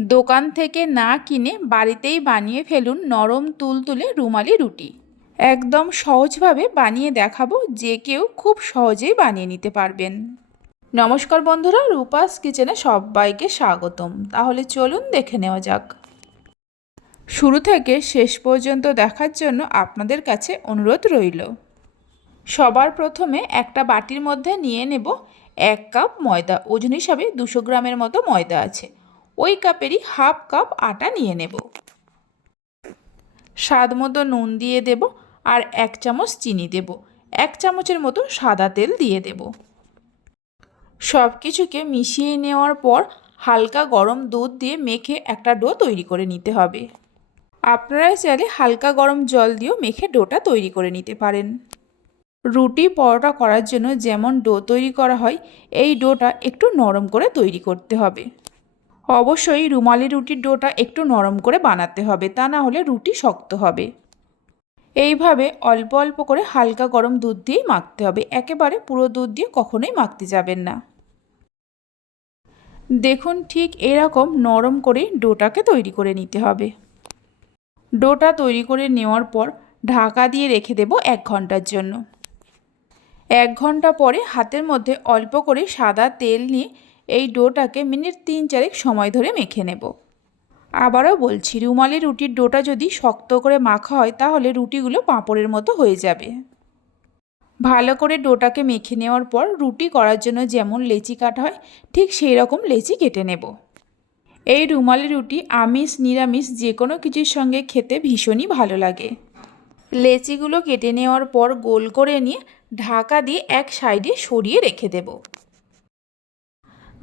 দোকান থেকে না কিনে বাড়িতেই বানিয়ে ফেলুন নরম তুলতুলে রুমালি রুটি। একদম সহজভাবে বানিয়ে দেখাবো যে কেউ খুব সহজেই বানিয়ে নিতে পারবেন। নমস্কার বন্ধুরা, রূপাস কিচেনে সবাইকে স্বাগতম। তাহলে চলুন দেখে নেওয়া যাক। শুরু থেকে শেষ পর্যন্ত দেখার জন্য আপনাদের কাছে অনুরোধ রইল। সবার প্রথমে একটা বাটির মধ্যে নিয়ে নেব এক কাপ ময়দা। ওজন হিসাবে দুশো গ্রামের মতো ময়দা আছে। ওই কাপেরই হাফ কাপ আটা নিয়ে নেব। স্বাদ মতো নুন দিয়ে দেব আর এক চামচ চিনি দেব। এক চামচের মতো সাদা তেল দিয়ে দেব। সব কিছুকে মিশিয়ে নেওয়ার পর হালকা গরম দুধ দিয়ে মেখে একটা ডো তৈরি করে নিতে হবে। আপনারা চাইলে হালকা গরম জল দিয়েও মেখে ডোটা তৈরি করে নিতে পারেন। রুটি পরোটা করার জন্য যেমন ডো তৈরি করা হয়, এই ডোটা একটু নরম করে তৈরি করতে হবে। অবশ্যই রুমালি রুটির ডোটা একটু নরম করে বানাতে হবে, তা না হলে রুটি শক্ত হবে। এইভাবে অল্প অল্প করে হালকা গরম দুধ দিয়েই মাখতে হবে, একেবারে পুরো দুধ দিয়ে কখনোই মাখতে যাবেন না। দেখুন ঠিক এরকম নরম করে ডোটাকে তৈরি করে নিতে হবে। ডোটা তৈরি করে নেওয়ার পর ঢাকা দিয়ে রেখে দেব এক ঘণ্টার জন্য। এক ঘণ্টা পরে হাতের মধ্যে অল্প করে সাদা তেল নিয়ে এই ডোটাকে মিনিট তিন চারেক সময় ধরে মেখে নেব। আবারও বলছি, রুমালি রুটির ডোটা যদি শক্ত করে মাখা হয়, তাহলে রুটিগুলো পাঁপড়ের মতো হয়ে যাবে। ভালো করে ডোটাকে মেখে নেওয়ার পর রুটি করার জন্য যেমন লেচি কাটা হয়, ঠিক সেই রকম লেচি কেটে নেব। এই রুমালি রুটি আমিষ, নিরামিষ যে কোনো কিছুর সঙ্গে খেতে ভীষণই ভালো লাগে। লেচিগুলো কেটে নেওয়ার পর গোল করে নিয়ে ঢাকা দিয়ে এক সাইডে সরিয়ে রেখে দেব।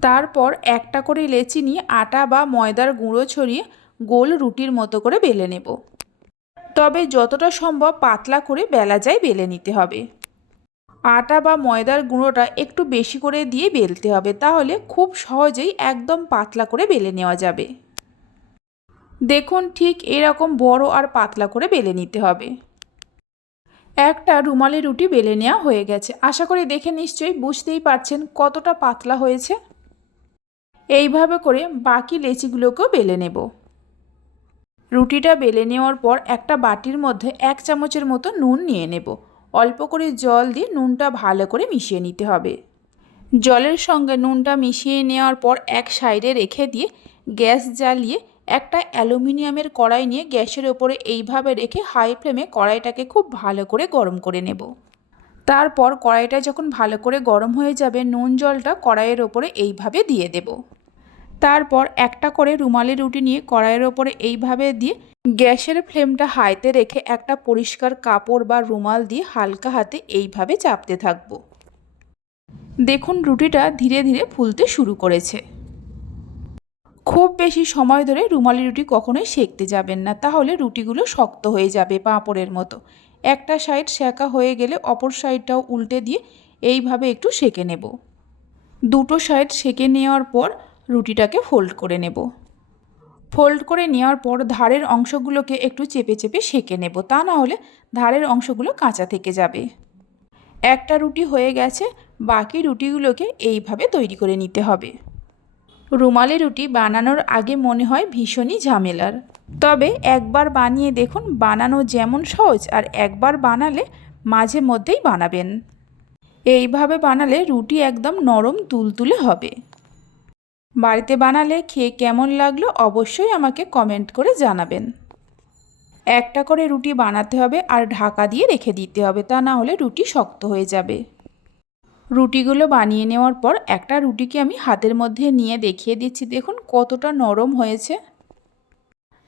তারপর একটা করে লেচি নিয়ে আটা বা ময়দার গুঁড়ো ছড়িয়ে গোল রুটির মতো করে বেলে নেব। তবে যতটা সম্ভব পাতলা করে বেলা যায় বেলে নিতে হবে। আটা বা ময়দার গুঁড়োটা একটু বেশি করে দিয়ে বেলতে হবে, তাহলে খুব সহজেই একদম পাতলা করে বেলে নেওয়া যাবে। দেখুন, ঠিক এরকম বড় আর পাতলা করে বেলে নিতে হবে। একটা রুমালি রুটি বেলে নেওয়া হয়ে গেছে। আশা করি দেখে নিশ্চয়ই বুঝতেই পারছেন কতটা পাতলা হয়েছে। এইভাবে করে বাকি লেচিগুলোকেও বেলে নেব। রুটিটা বেলে নেওয়ার পর একটা বাটির মধ্যে এক চামচের মতো নুন নিয়ে নেব। অল্প করে জল দিয়ে নুনটা ভালো করে মিশিয়ে নিতে হবে। জলের সঙ্গে নুনটা মিশিয়ে নেওয়ার পর এক সাইডে রেখে দিয়ে গ্যাস জ্বালিয়ে একটা অ্যালুমিনিয়ামের কড়াই নিয়ে গ্যাসের ওপরে এইভাবে রেখে হাই ফ্লেমে কড়াইটাকে খুব ভালো করে গরম করে নেব। তারপর কড়াইটা যখন ভালো করে গরম হয়ে যাবে, নুন জলটা কড়াইয়ের ওপরে এইভাবে দিয়ে দেব। তারপর একটা করে রুমালি রুটি নিয়ে কড়াইয়ের ওপরে এইভাবে দিয়ে গ্যাসের ফ্লেমটা হাইতে রেখে একটা পরিষ্কার কাপড় বা রুমাল দিয়ে হালকা হাতে এইভাবে চাপতে থাকব। দেখুন রুটিটা ধীরে ধীরে ফুলতে শুরু করেছে। খুব বেশি সময় ধরে রুমালি রুটি কখনোই সেঁকতে যাবেন না, তাহলে রুটিগুলো শক্ত হয়ে যাবে পাঁপড়ের মতো। একটা সাইড সেঁকা হয়ে গেলে অপর সাইডটাও উল্টে দিয়ে এইভাবে একটু সেঁকে নেব। দুটো সাইড সেঁকে নেওয়ার পর রুটিটাকে ফোল্ড করে নেব। ফোল্ড করে নেওয়ার পর ধারের অংশগুলোকে একটু চেপে চেপে সেঁকে নেব। তা না হলে ধারের অংশগুলো কাঁচা থেকে যাবে। একটা রুটি হয়ে গেছে, বাকি রুটিগুলোকে এইভাবে তৈরি করে নিতে হবে। রুমালি রুটি বানানোর আগে মনে হয় ভীষণই ঝামেলার। তবে একবার বানিয়ে দেখুন, বানানো যেমন সহজ আর একবার বানালে মাঝে মধ্যেই বানাবেন। এইভাবে বানালে রুটি একদম নরম তুলতুলে হবে। বাড়িতে বানালে খেয়ে কেমন লাগল অবশ্যই আমাকে কমেন্ট করে জানাবেন। একটা করে রুটি বানাতে হবে আর ঢাকা দিয়ে রেখে দিতে হবে, তা না হলে রুটি শক্ত হয়ে যাবে। রুটিগুলো বানিয়ে নেওয়ার পর একটা রুটিকে আমি হাতের মধ্যে নিয়ে দেখিয়ে দিচ্ছি, দেখুন কতটা নরম হয়েছে।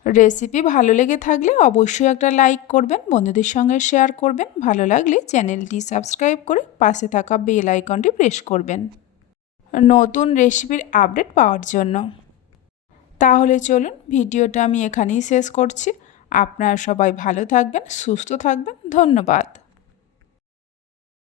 রেসিপি ভালো লেগে থাকলে অবশ্যই একটা লাইক করবেন, বন্ধুদের সঙ্গে শেয়ার করবেন, ভালো লাগলে চ্যানেলটি সাবস্ক্রাইব করে পাশে থাকা বেল আইকনটি প্রেস করবেন। নতুন রেসিপির আপডেট পাওয়ার জন্য। তাহলে চলুন ভিডিওটা আমি এখানেই শেষ করছি। আপনারা সবাই ভালো থাকবেন, সুস্থ থাকবেন। ধন্যবাদ।